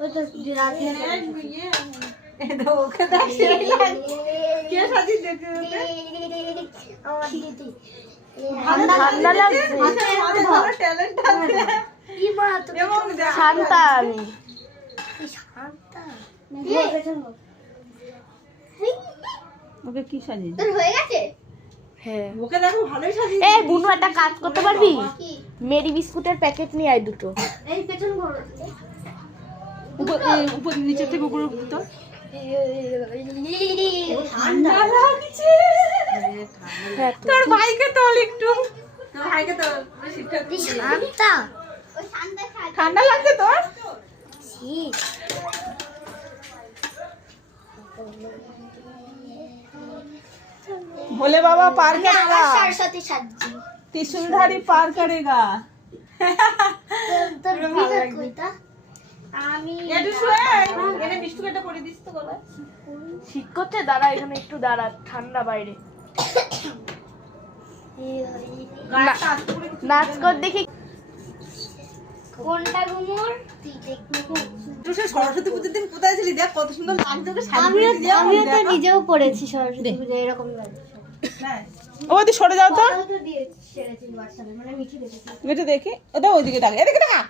ওই তো রাত ওকে দেখে কে সাজি দেখতে আমার দিদি ঠান্ডা লাগছে। ট্যালেন্ট আছে কি মা তো এবং শান্তা আমি। শান্তা ওকে কি সাজিয়ে তোর হয়ে গেছে? হ্যাঁ ওকে দেখো ভালোই সাজিয়ে এই বুনু একটা কাজ করতে পারবি? কি মেরি বিস্কুটের প্যাকেট নিয়ে আয় দুটো। এই পেছন ঘর উপর নিচে থেকে উপরে তো ঠান্ডা লাগছে হ্যাঁ তো। তোর ভাইকে তোল একটু তোর ভাইকে তোল শান্তা ওই শান্তা ঠান্ডা লাগছে তোর শীত भोले बाबा पार करेगा सरस्वती साजी त्रिशूलधारी पार करेगा তোর বিয়ে কইতা আমি এনে বিস্কুটটা পরে দিস তো গলা শীত করছে, দাঁড়া এখানে একটু দাঁড়া, ঠান্ডা বাইরে। গাছটা আস্তে করে নাচ কর দেখি। কোনটা ঘুমোর তুই দেখবি তুই সে সরস্বতী পুজোর দিন কোথায় ছিলি দেখ কত সুন্দর লাগছে তোকে আমিও তো নিজেও পড়েছি সরস্বতী পূজা এরকম লাগে ওদিকে সরে যাও তো তো দিয়ে ছেড়েছি বাচ্চাদের মানে মিঠি দেখেছি মেটে দেখি ওটা ওইদিকে তাকা এদিকে তাকা